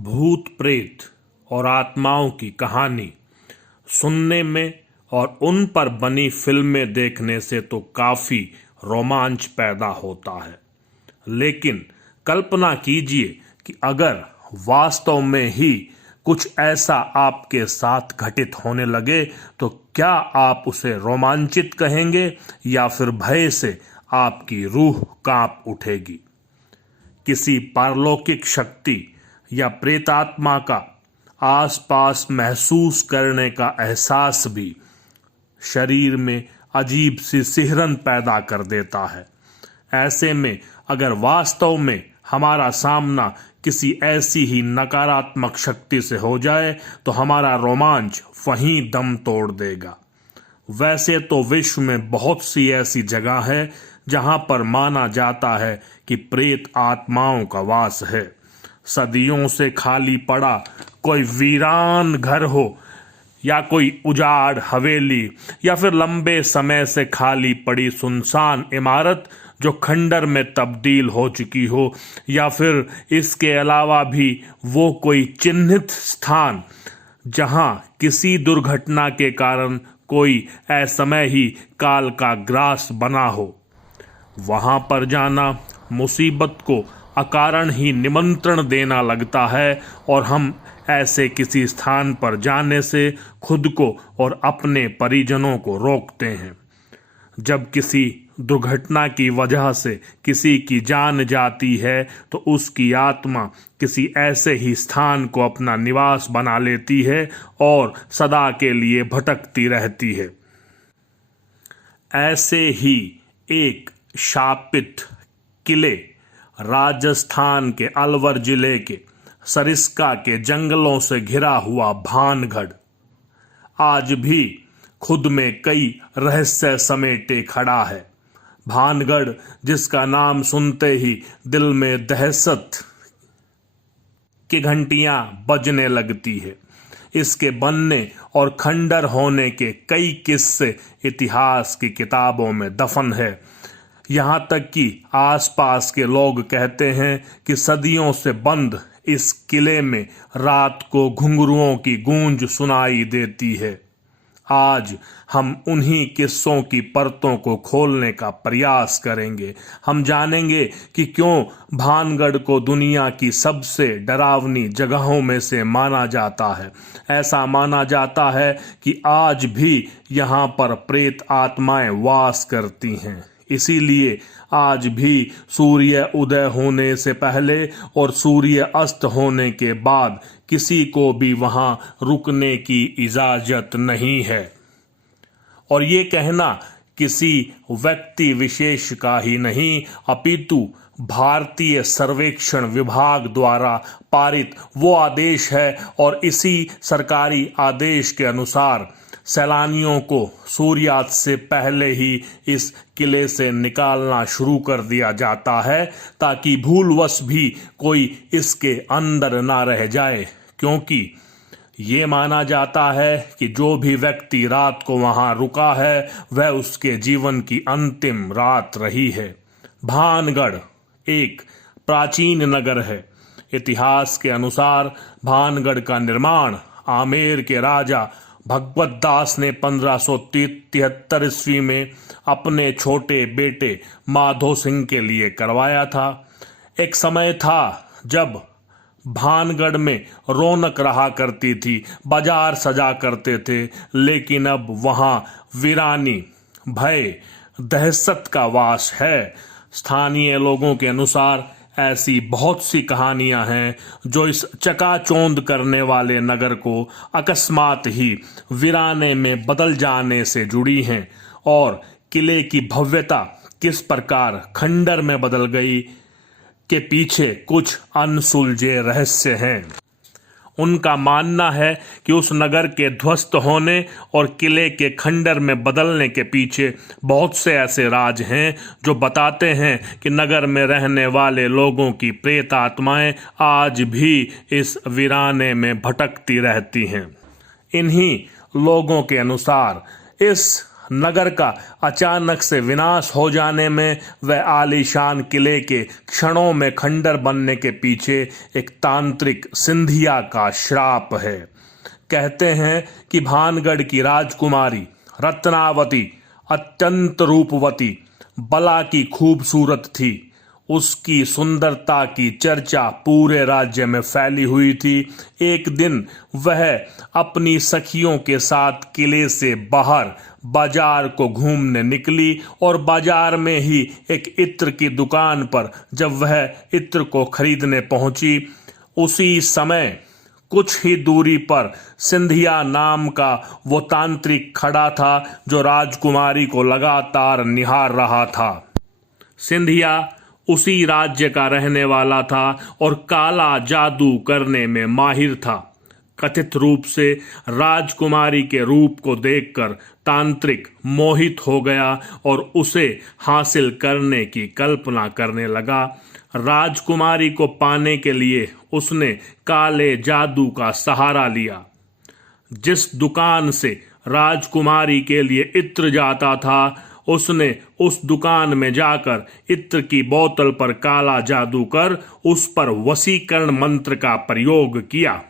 भूत प्रेत और आत्माओं की कहानी सुनने में और उन पर बनी फिल्में देखने से तो काफी रोमांच पैदा होता है, लेकिन कल्पना कीजिए कि अगर वास्तव में ही कुछ ऐसा आपके साथ घटित होने लगे तो क्या आप उसे रोमांचित कहेंगे या फिर भय से आपकी रूह कांप उठेगी। किसी पारलौकिक शक्ति या प्रेतात्मा का आसपास महसूस करने का एहसास भी शरीर में अजीब सी सिहरन पैदा कर देता है। ऐसे में अगर वास्तव में हमारा सामना किसी ऐसी ही नकारात्मक शक्ति से हो जाए तो हमारा रोमांच वहीं दम तोड़ देगा। वैसे तो विश्व में बहुत सी ऐसी जगह है जहां पर माना जाता है कि प्रेत आत्माओं का वास है। सदियों से खाली पड़ा कोई वीरान घर हो या कोई उजाड़ हवेली या फिर लंबे समय से खाली पड़ी सुनसान इमारत जो खंडर में तब्दील हो चुकी हो, या फिर इसके अलावा भी वो कोई चिन्हित स्थान जहां किसी दुर्घटना के कारण कोई असमय ही काल का ग्रास बना हो, वहां पर जाना मुसीबत को अकारण ही निमंत्रण देना लगता है और हम ऐसे किसी स्थान पर जाने से खुद को और अपने परिजनों को रोकते हैं। जब किसी दुर्घटना की वजह से किसी की जान जाती है तो उसकी आत्मा किसी ऐसे ही स्थान को अपना निवास बना लेती है और सदा के लिए भटकती रहती है। ऐसे ही एक शापित किले राजस्थान के अलवर जिले के सरिस्का के जंगलों से घिरा हुआ भानगढ़ आज भी खुद में कई रहस्य समेटे खड़ा है। भानगढ़ जिसका नाम सुनते ही दिल में दहशत की घंटियां बजने लगती है। इसके बनने और खंडर होने के कई किस्से इतिहास की किताबों में दफन है। यहाँ तक कि आसपास के लोग कहते हैं कि सदियों से बंद इस किले में रात को घुंघरुओं की गूंज सुनाई देती है। आज हम उन्हीं किस्सों की परतों को खोलने का प्रयास करेंगे। हम जानेंगे कि क्यों भानगढ़ को दुनिया की सबसे डरावनी जगहों में से माना जाता है। ऐसा माना जाता है कि आज भी यहाँ पर प्रेत आत्माएं वास करती हैं। इसीलिए आज भी सूर्य उदय होने से पहले और सूर्य अस्त होने के बाद किसी को भी वहां रुकने की इजाजत नहीं है। और ये कहना किसी व्यक्ति विशेष का ही नहीं, अपितु भारतीय सर्वेक्षण विभाग द्वारा पारित वो आदेश है और इसी सरकारी आदेश के अनुसार सैलानियों को सूर्यास्त से पहले ही इस किले से निकालना शुरू कर दिया जाता है ताकि भूलवश भी कोई इसके अंदर ना रह जाए, क्योंकि ये माना जाता है कि जो भी व्यक्ति रात को वहां रुका है वह उसके जीवन की अंतिम रात रही है। भानगढ़ एक प्राचीन नगर है। इतिहास के अनुसार भानगढ़ का निर्माण आमेर के राजा भगवत दास ने 1573 ईस्वी में अपने छोटे बेटे माधो सिंह के लिए करवाया था। एक समय था जब भानगढ़ में रौनक रहा करती थी, बाजार सजा करते थे, लेकिन अब वहां वीरानी, भय, दहशत का वास है। स्थानीय लोगों के अनुसार ऐसी बहुत सी कहानियां हैं जो इस चकाचौंध करने वाले नगर को अकस्मात ही वीराने में बदल जाने से जुड़ी हैं और किले की भव्यता किस प्रकार खंडर में बदल गई के पीछे कुछ अनसुलझे रहस्य हैं। उनका मानना है कि उस नगर के ध्वस्त होने और किले के खंडर में बदलने के पीछे बहुत से ऐसे राज हैं जो बताते हैं कि नगर में रहने वाले लोगों की प्रेत आत्माएं आज भी इस वीराने में भटकती रहती हैं। इन्हीं लोगों के अनुसार इस नगर का अचानक से विनाश हो जाने में व आलीशान किले के क्षणों में खंडर बनने के पीछे एक तांत्रिक सिंधिया का श्राप है। कहते हैं कि भानगढ़ की राजकुमारी रत्नावती अत्यंत रूपवती, बला की खूबसूरत थी। उसकी सुंदरता की चर्चा पूरे राज्य में फैली हुई थी। एक दिन वह अपनी सखियों के साथ किले से बाहर बाजार को घूमने निकली और बाजार में ही एक इत्र की दुकान पर जब वह इत्र को खरीदने पहुंची, उसी समय कुछ ही दूरी पर सिंधिया नाम का वो तांत्रिक खड़ा था जो राजकुमारी को लगातार निहार रहा था। सिंधिया उसी राज्य का रहने वाला था और काला जादू करने में माहिर था। कथित रूप से राजकुमारी के रूप को देखकर तांत्रिक मोहित हो गया और उसे हासिल करने की कल्पना करने लगा। राजकुमारी को पाने के लिए उसने काले जादू का सहारा लिया। जिस दुकान से राजकुमारी के लिए इत्र जाता था, उसने उस दुकान में जाकर इत्र की बोतल पर काला जादू कर उस पर वशीकरण मंत्र का प्रयोग किया।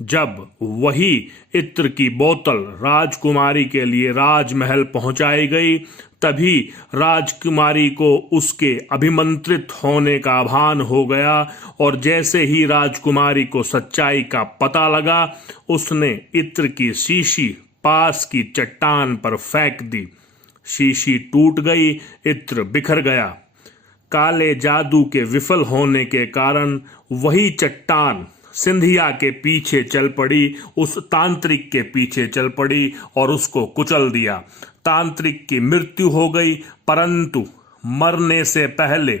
जब वही इत्र की बोतल राजकुमारी के लिए राजमहल पहुंचाई गई, तभी राजकुमारी को उसके अभिमंत्रित होने का भान हो गया और जैसे ही राजकुमारी को सच्चाई का पता लगा, उसने इत्र की शीशी पास की चट्टान पर फेंक दी। शीशी टूट गई, इत्र बिखर गया। काले जादू के विफल होने के कारण वही चट्टान सिंधिया के पीछे चल पड़ी, उस तांत्रिक के पीछे चल पड़ी और उसको कुचल दिया। तांत्रिक की मृत्यु हो गई, परंतु मरने से पहले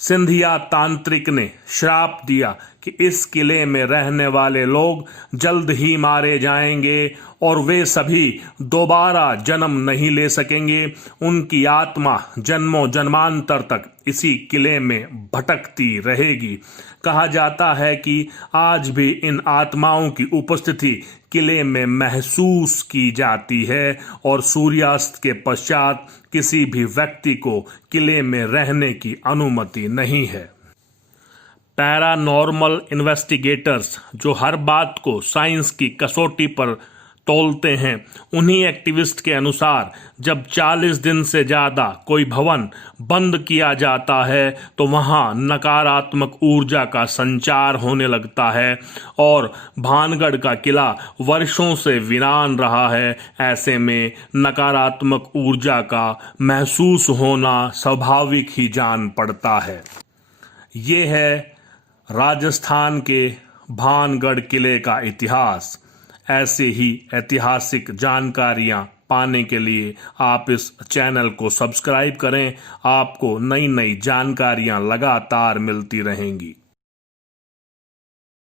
सिंधिया तांत्रिक ने श्राप दिया कि इस किले में रहने वाले लोग जल्द ही मारे जाएंगे और वे सभी दोबारा जन्म नहीं ले सकेंगे। उनकी आत्मा जन्मों जन्मांतर तक इसी किले में भटकती रहेगी। कहा जाता है कि आज भी इन आत्माओं की उपस्थिति किले में महसूस की जाती है और सूर्यास्त के पश्चात किसी भी व्यक्ति को किले में रहने की अनुमति नहीं है। पैरानॉर्मल इन्वेस्टिगेटर्स जो हर बात को साइंस की कसौटी पर तौलते हैं, उन्हीं एक्टिविस्ट के अनुसार जब 40 दिन से ज़्यादा कोई भवन बंद किया जाता है तो वहाँ नकारात्मक ऊर्जा का संचार होने लगता है और भानगढ़ का किला वर्षों से वीरान रहा है। ऐसे में नकारात्मक ऊर्जा का महसूस होना स्वाभाविक ही जान पड़ता है। ये है राजस्थान के भानगढ़ किले का इतिहास। ऐसे ही ऐतिहासिक जानकारियां पाने के लिए आप इस चैनल को सब्सक्राइब करें। आपको नई नई जानकारियां लगातार मिलती रहेंगी।